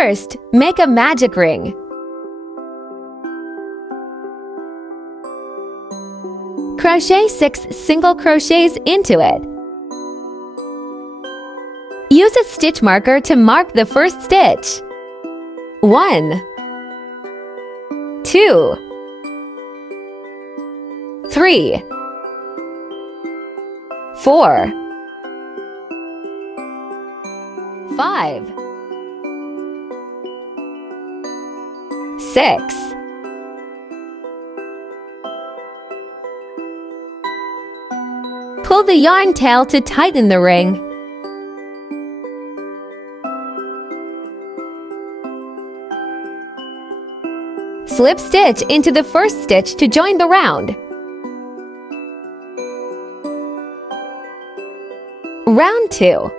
First, make a magic ring. Crochet 6 single crochets into it. Use a stitch marker to mark the first stitch. 1, 2, 3, 4, 5, 6. Pull the yarn tail to tighten the ring. Slip stitch into the first stitch to join the round. Round 2.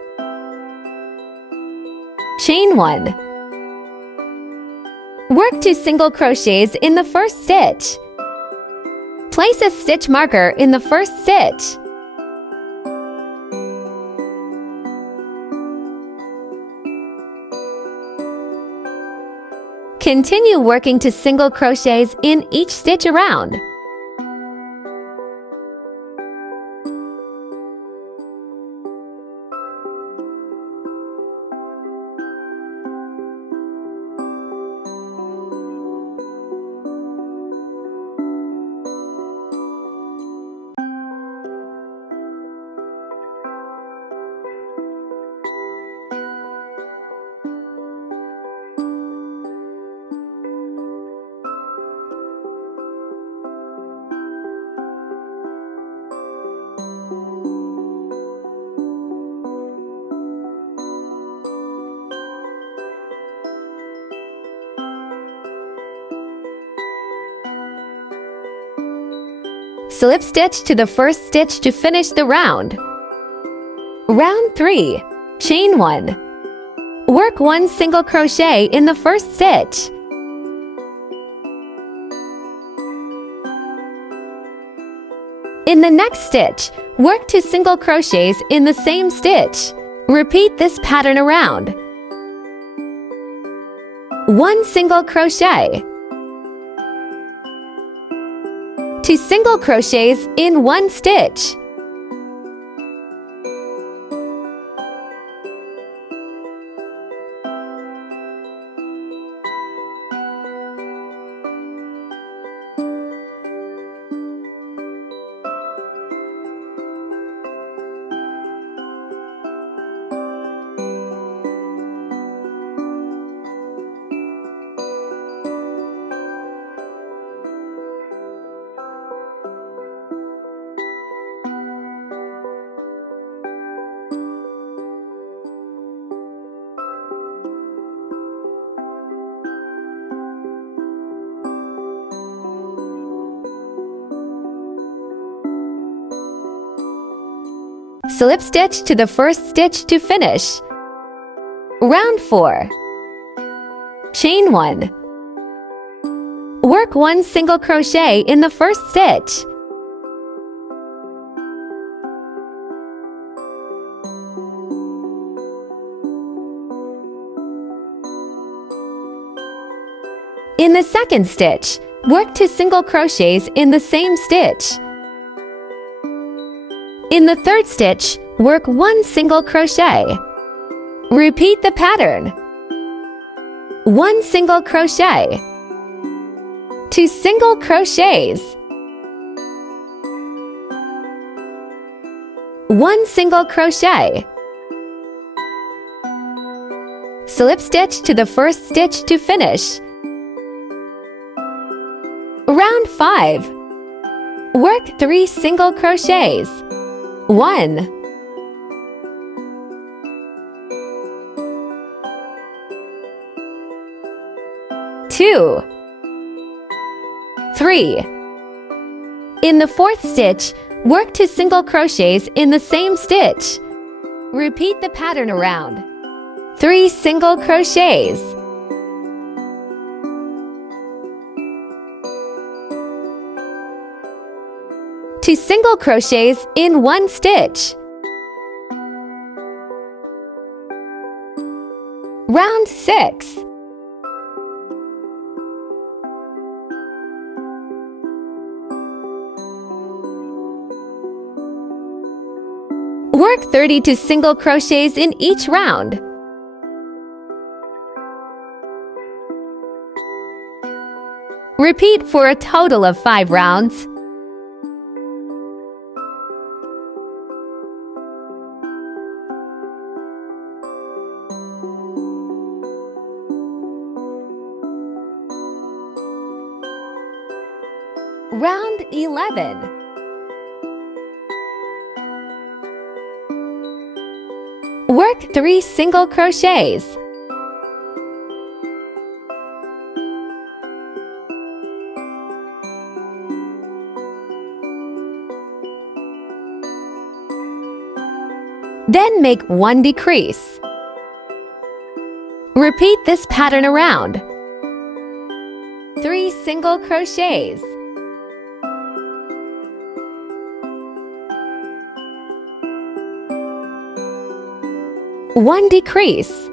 Chain 1. Work 2 single crochets in the first stitch. Place a stitch marker in the first stitch. Continue working 2 single crochets in each stitch around. Slip stitch to the first stitch to finish the round. Round 3. Chain 1. Work 1 single crochet in the first stitch. In the next stitch, work 2 single crochets in the same stitch. Repeat this pattern around. 1 single crochet. 2 single crochets in 1 stitch. Slip stitch to the first stitch to finish. Round 4. Chain 1. Work 1 single crochet in the first stitch. In the second stitch, work 2 single crochets in the same stitch. In the third stitch, work 1 single crochet. Repeat the pattern. 1 single crochet. 2 single crochets. 1 single crochet. Slip stitch to the first stitch to finish. Round 5. Work 3 single crochets. 1, 2, 3. In the fourth stitch, work 2 single crochets in the same stitch. Repeat the pattern around. 3 single crochets. 2 single crochets in 1 stitch. Round 6. 32 single crochets in each round. Repeat for a total of 5 rounds. Round 11. Work 3 single crochets. Then make 1 decrease. Repeat this pattern around. 3 single crochets. 1 decrease.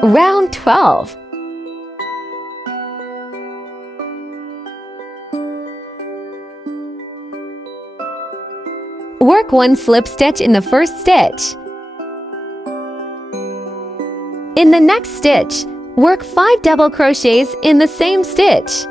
Round 12. Work 1 slip stitch in the first stitch. In the next stitch, work 5 double crochets in the same stitch.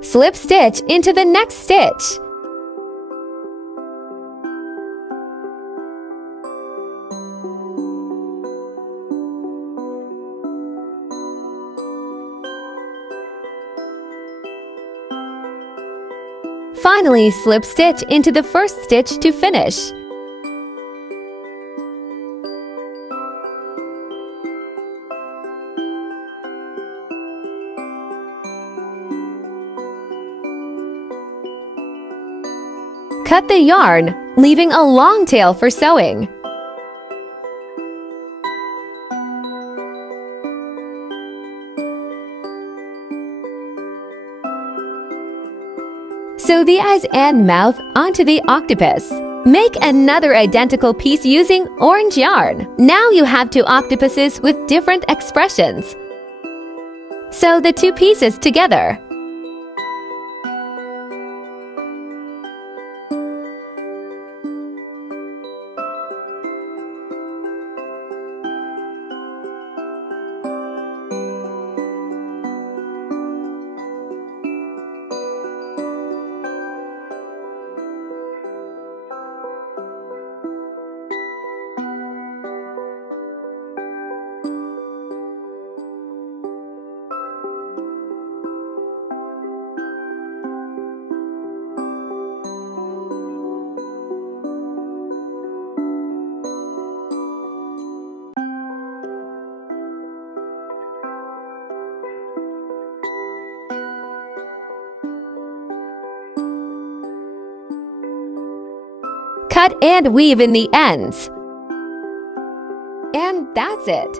Slip stitch into the next stitch. Finally, slip stitch into the first stitch to finish. Cut the yarn, leaving a long tail for sewing. Sew the eyes and mouth onto the octopus. Make another identical piece using orange yarn. Now you have 2 octopuses with different expressions. Sew the 2 pieces together. Cut and weave in the ends. And that's it.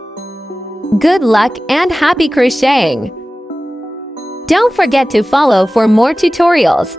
Good luck and happy crocheting! Don't forget to follow for more tutorials.